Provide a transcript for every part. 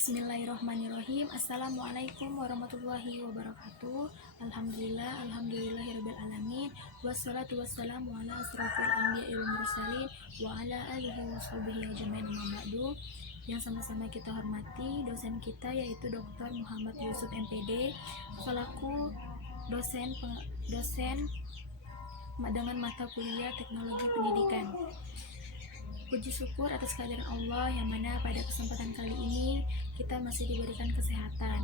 Bismillahirrahmanirrahim. Assalamualaikum warahmatullahi wabarakatuh. Alhamdulillahirabbil alamin. Wassalatu wassalamu ala asrofil anbiya'i wal mursalin wa ala alihi washabihi ajmain, amma ba'du. Yang sama-sama kita hormati dosen kita yaitu Dr. Muhammad Yusuf MPD selaku dosen dengan mata kuliah Teknologi Pendidikan. Puji syukur atas kehadiran Allah yang mana pada kesempatan kali ini kita masih diberikan kesehatan.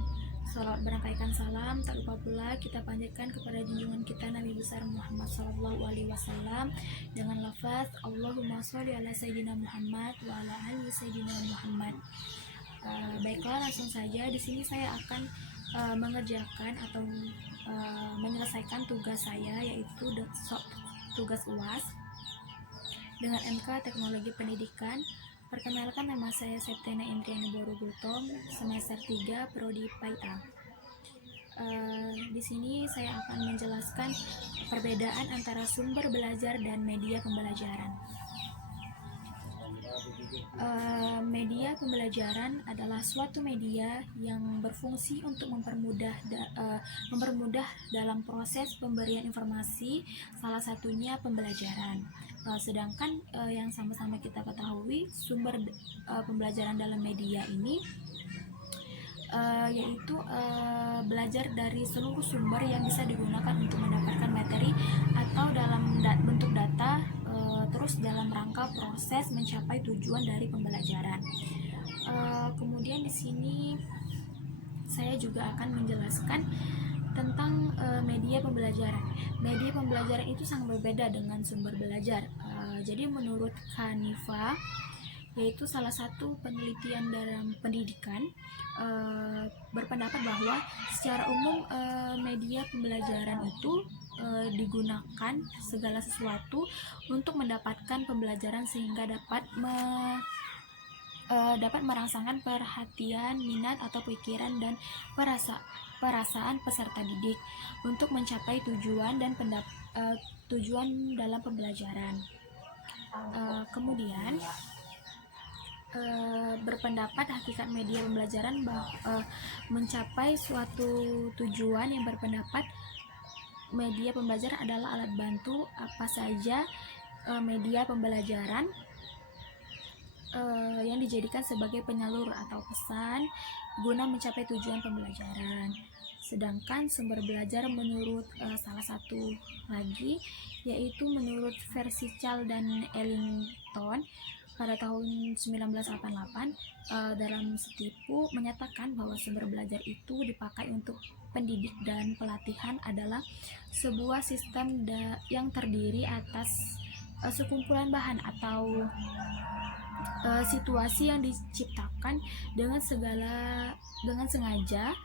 Salawat berangkaikan salam tak lupa pula kita panjatkan kepada junjungan kita Nabi besar Muhammad SAW dengan lafaz Allahumma sholli ala sayyidina Muhammad wa ala ali sayyidina Muhammad. Baiklah, langsung saja di sini saya akan mengerjakan atau menyelesaikan tugas saya, yaitu tugas UAS dengan MK Teknologi Pendidikan. Perkenalkan, nama saya Septiana Indriani Borugultom, semester 3 prodi PAIA. Di sini saya akan menjelaskan perbedaan antara sumber belajar dan media pembelajaran. Media pembelajaran adalah suatu media yang berfungsi untuk mempermudah dalam proses pemberian informasi, salah satunya pembelajaran. Sedangkan yang sama-sama kita ketahui, sumber pembelajaran dalam media ini yaitu belajar dari seluruh sumber yang bisa digunakan untuk mendapatkan materi atau dalam bentuk data, terus dalam rangka proses mencapai tujuan dari pembelajaran. Kemudian di sini saya juga akan menjelaskan tentang media pembelajaran. Media pembelajaran itu sangat berbeda dengan sumber belajar. Jadi menurut Hanifa, yaitu salah satu penelitian dalam pendidikan, berpendapat bahwa secara umum media pembelajaran itu digunakan segala sesuatu untuk mendapatkan pembelajaran sehingga dapat merangsangkan perhatian, minat atau pikiran dan perasaan peserta didik untuk mencapai tujuan dalam pembelajaran. Kemudian berpendapat hakikat media pembelajaran mencapai suatu tujuan yang berpendapat media pembelajaran adalah alat bantu apa saja media pembelajaran yang dijadikan sebagai penyalur atau pesan guna mencapai tujuan pembelajaran. Sedangkan sumber belajar menurut salah satu lagi, yaitu menurut versi Chal dan Ellington pada tahun 1988 dalam Setipu menyatakan bahwa sumber belajar itu dipakai untuk pendidik dan pelatihan adalah sebuah sistem yang terdiri atas sekumpulan bahan atau situasi yang diciptakan dengan sengaja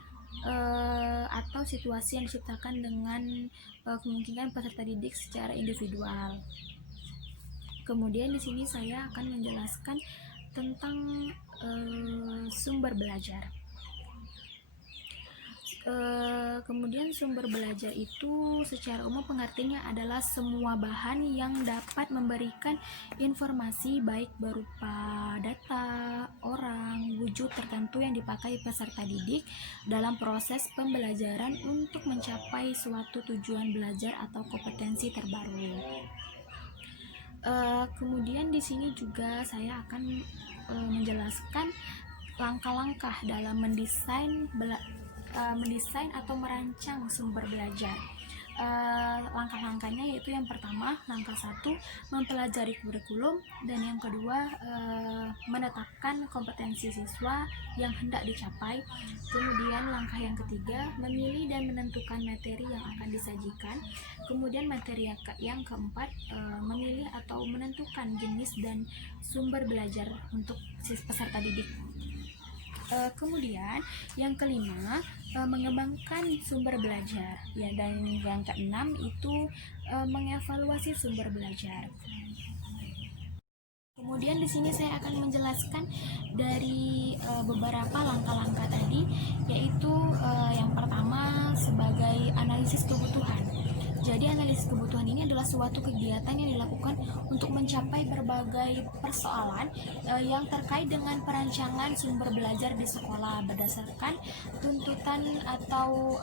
atau situasi yang diciptakan dengan kemungkinan peserta didik secara individual. Kemudian di sini saya akan menjelaskan tentang sumber belajar. Kemudian sumber belajar itu secara umum pengertiannya adalah semua bahan yang dapat memberikan informasi baik berupa data, orang, wujud tertentu yang dipakai peserta didik dalam proses pembelajaran untuk mencapai suatu tujuan belajar atau kompetensi terbaru. Kemudian di sini juga saya akan menjelaskan langkah-langkah dalam mendesain atau merancang sumber belajar. Langkah-langkahnya yaitu yang pertama, langkah 1, mempelajari kurikulum, dan yang kedua, menetapkan kompetensi siswa yang hendak dicapai. Kemudian langkah yang ketiga, memilih dan menentukan materi yang akan disajikan. Kemudian materi yang keempat, memilih atau menentukan jenis dan sumber belajar untuk peserta didik. Kemudian yang kelima, mengembangkan sumber belajar, ya, dan yang keenam itu mengevaluasi sumber belajar. Kemudian di sini saya akan menjelaskan dari beberapa langkah-langkah tadi, yaitu yang pertama sebagai analisis kebutuhan. Jadi analisis kebutuhan ini adalah suatu kegiatan yang dilakukan untuk mencapai berbagai persoalan yang terkait dengan perancangan sumber belajar di sekolah berdasarkan tuntutan atau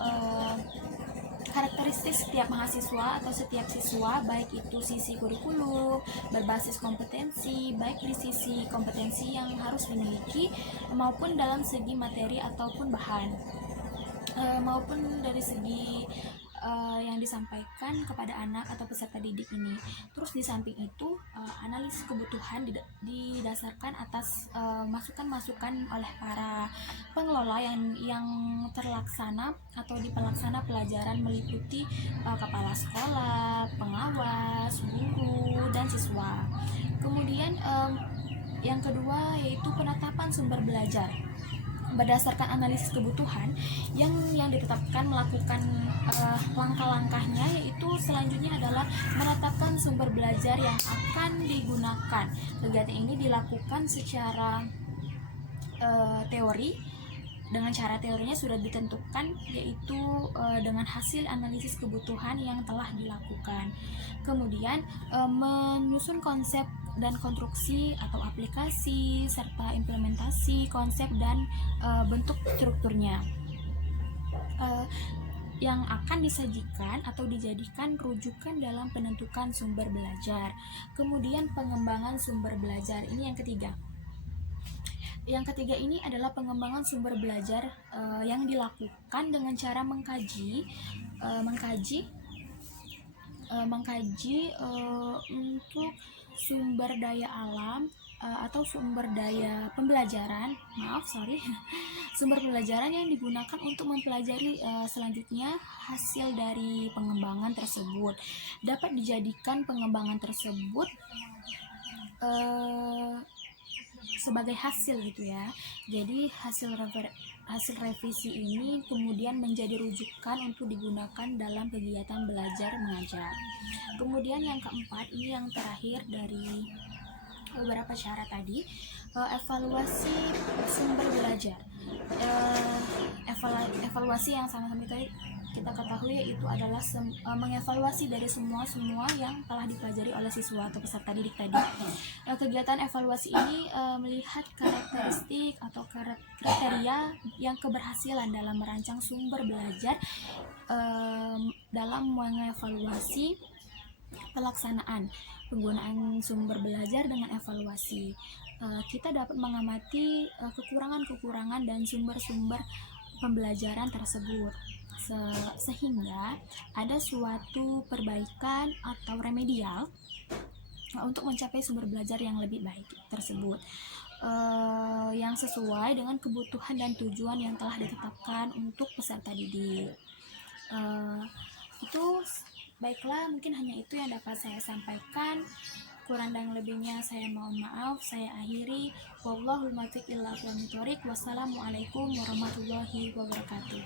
karakteristik setiap mahasiswa atau setiap siswa, baik itu sisi kurikulum, berbasis kompetensi, baik di sisi kompetensi yang harus dimiliki maupun dalam segi materi ataupun bahan, maupun dari segi yang disampaikan kepada anak atau peserta didik ini. Terus di samping itu analisis kebutuhan didasarkan atas masukan-masukan oleh para pengelola yang terlaksana atau di pelaksana pelajaran meliputi kepala sekolah, pengawas, guru, dan siswa. Kemudian yang kedua yaitu penetapan sumber belajar. Berdasarkan analisis kebutuhan yang ditetapkan, melakukan langkah-langkahnya, yaitu selanjutnya adalah menetapkan sumber belajar yang akan digunakan. Kegiatan ini dilakukan secara teori. Dengan cara teorinya sudah ditentukan, yaitu dengan hasil analisis kebutuhan yang telah dilakukan. Kemudian menyusun konsep dan konstruksi atau aplikasi serta implementasi konsep dan bentuk strukturnya yang akan disajikan atau dijadikan rujukan dalam penentukan sumber belajar. Kemudian pengembangan sumber belajar, ini yang ketiga. Yang ketiga ini adalah pengembangan sumber belajar yang dilakukan dengan cara mengkaji untuk sumber daya alam atau sumber daya pembelajaran, sumber pembelajaran yang digunakan untuk mempelajari selanjutnya hasil dari pengembangan tersebut. Dapat dijadikan pengembangan tersebut sebagai hasil gitu ya. Jadi hasil revisi ini kemudian menjadi rujukan untuk digunakan dalam kegiatan belajar mengajar. Kemudian yang keempat, ini yang terakhir dari beberapa syarat tadi, evaluasi sumber belajar. Evaluasi yang sama-sama tadi kita ketahui yaitu adalah mengevaluasi dari semua yang telah dipelajari oleh siswa atau peserta didik tadi. Kegiatan evaluasi ini melihat karakteristik atau kriteria yang keberhasilan dalam merancang sumber belajar dalam mengevaluasi pelaksanaan penggunaan sumber belajar dengan evaluasi. Kita dapat mengamati kekurangan-kekurangan dan sumber-sumber pembelajaran tersebut sehingga ada suatu perbaikan atau remedial untuk mencapai sumber belajar yang lebih baik tersebut, yang sesuai dengan kebutuhan dan tujuan yang telah ditetapkan untuk peserta didik. Itu baiklah, mungkin hanya itu yang dapat saya sampaikan. Kurang dan lebihnya saya mohon maaf. Saya akhiri. Wallahul muwaffiq ila aqwamit thoriq. Wassalamualaikum warahmatullahi wabarakatuh.